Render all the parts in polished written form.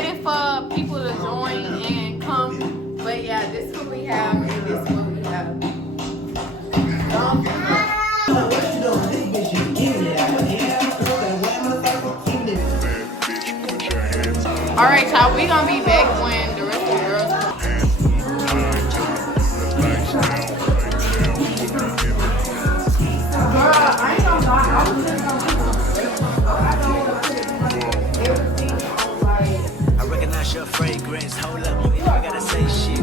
waiting for people to join and come. But yeah, this is what we have and this is what we have. Alright, y'all, we gonna be back when the rest of the girls come. Girl, I ain't gonna lie, I was just gonna I recognize your fragrance. Hold up, you ain't never gotta say shit.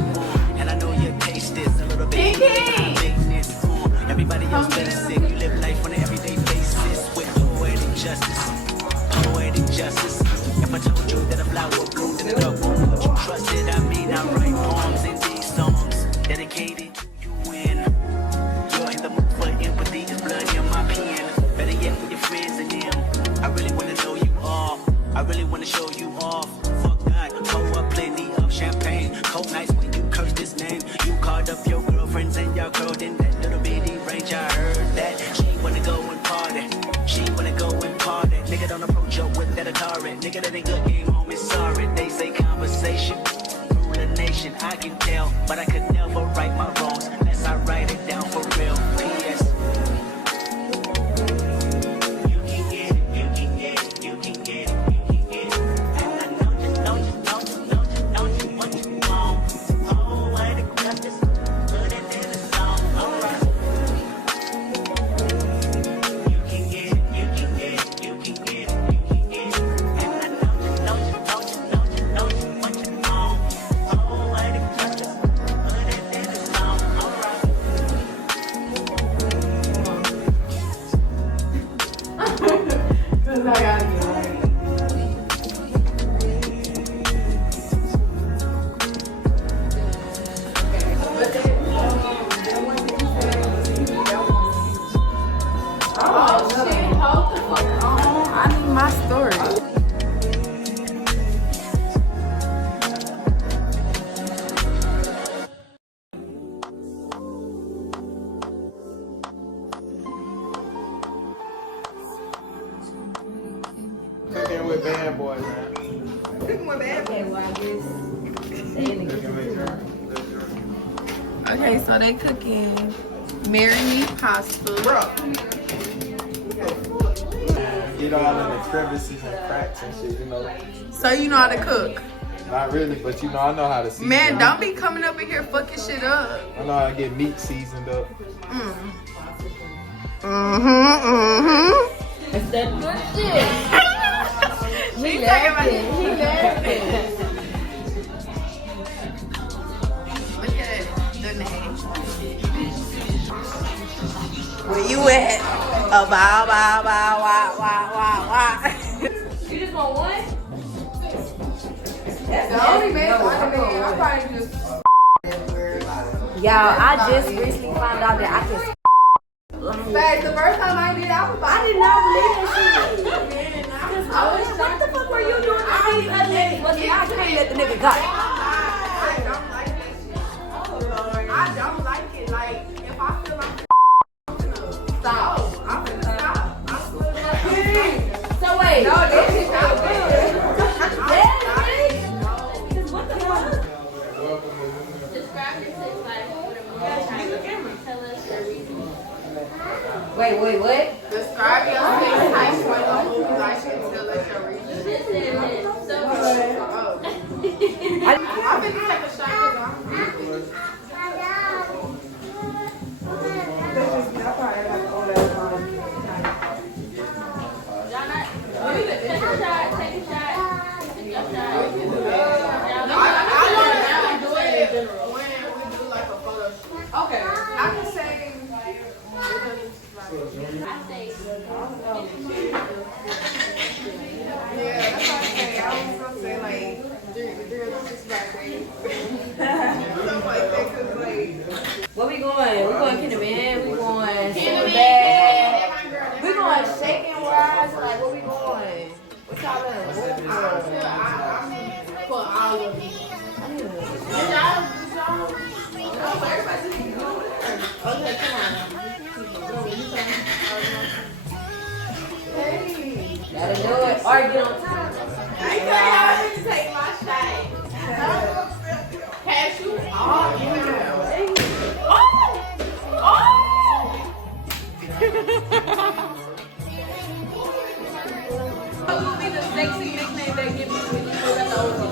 And I know your taste is a little bit bigness. Everybody else basic. You live life on an everyday basis with poetic justice. Poetic justice. If I told you that a flower bloomed in the dark room, would you trust it? I mean, I write poems in these songs dedicated to you when you're in the mood for empathy. There's blood in my pen. Better yet, with your friends and them. I really wanna know you all. I really wanna show you off. Fuck God, pour up plenty of champagne. Cold nights when you curse this name. You called up your girlfriends and y'all curled in that little bitty range. I heard that she wanna go and party. She wanna go and party. Nigga don't approach her with that Atari. Nigga that ain't good, game home is sorry. They say conversation rule a nation. I can tell, but I could never right my wrongs unless I write it down for real. P.S. You can get it, you can get it, you can get it, you can get it. And I know you what you want. Oh, what it justice, put it in the song. Alright. You can get it, you can get it, you can get it, you can get it. And I know you what you want. Oh, what it justice, put it in the song. Alright. Cause I gotta get ready. Oh shit, hold the fuck on. I need my story. Cooking with bad boys, man. Okay, so they cooking marry me pasta. Get all in the crevices and cracks and shit, you know. So you know how to cook. Not really, but you know, I know how to season. Man, don't be coming up in here fucking shit up. I know how to get meat seasoned up. It's that good shit. He laughing. Look at the name. Where you at? Oh, bow, bow, bow, wow, wow, wow, wow. You just want one? That's the only man I probably just Y'all, I just recently found out that I can. Facts, the first time I did, I did not believe that shit. What the fuck were you doing? I can't let the nigga go. I don't like that shit. I don't like it. Like, if I feel like I'm gonna stop. I'm gonna stop. I'm gonna stop. So wait. No, this is not good. What the fuck? Describe your sex life with a movie. Tell us your reason. Wait, what? Describe your sex life with a movie like and tell us your reason. You just said that. So, Oh. I'm gonna take a shot because I'm take a shot. And your shot. I want to do it when we do like a photo shoot. Okay. I can say I say, yeah, that's what I say. I was gonna say like during the 6 back day. Stuff like that, cause like Where we going? We going Kinderman? We going Kinderman, Superbad? Kinderman, We going shaking wise? Like, where we going? What y'all doing? for all of you. Did y'all? Oh, everybody just go over there. Okay, come on. Hey. Gotta do it. Or get on time. I ain't gonna have to take my What would be the sexy nickname they give you when you go at the old one?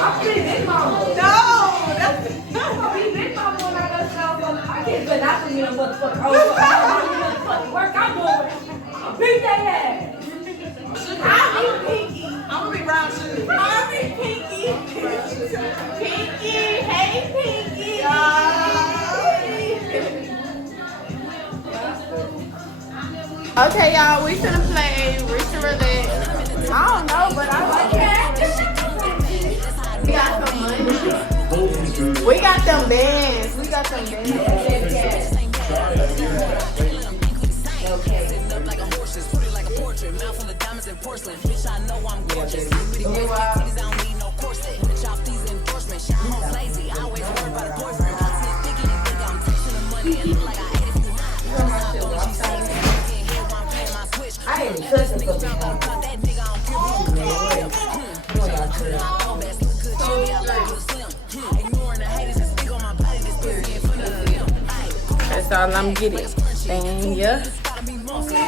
I'm pretty big mama. No, that's I'm gonna be big mama when I go to my kids, but not for me to motherfucker. Oh, motherfucking work I'm doing. I'll beat that ass. I'll be Pinky. I'm gonna be brown sugar. I'll be Pinky. Pinky. Hey, Pinky. Okay, y'all, we finna play Rich and Roulette. I don't know, but I like that. We got some money. We got them bands. We got them bands. I ain't touching something. That's all I'm getting. Thank you.